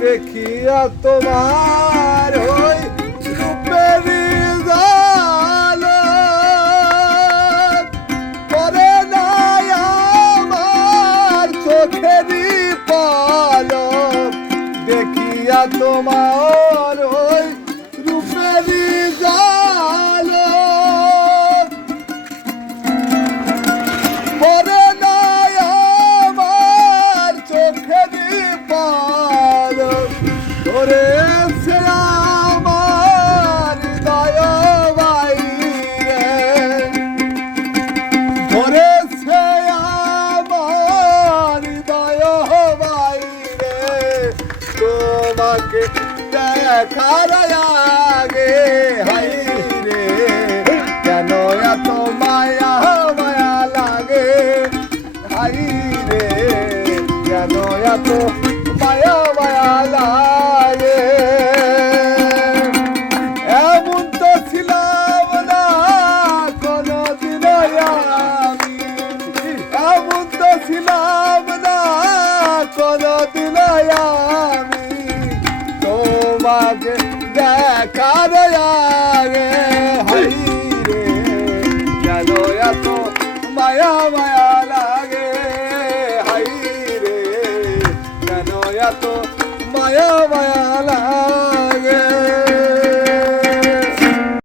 দেখিয়া তোমার ওই রূপেরি জালো পরে নাই আমার চোখেরই পলক দেখিয়া তোমার ওই রূপেরি জালো পরে নাই আমার চোখেরই পলক ধরেছে আমার হৃদয় বাইরে ধরেছে আমার হৃদয় বাইরে তোমাকে দেখার আগে হাই রে কেন এত মায়া মায়া লাগে হাই রে কেন এত মায়া মায়া লাগে এমন তো ছিলাম না কোনদিন আমি এমন তো ছিলাম না কোনদিন আমি তোমাকে দেখার আগে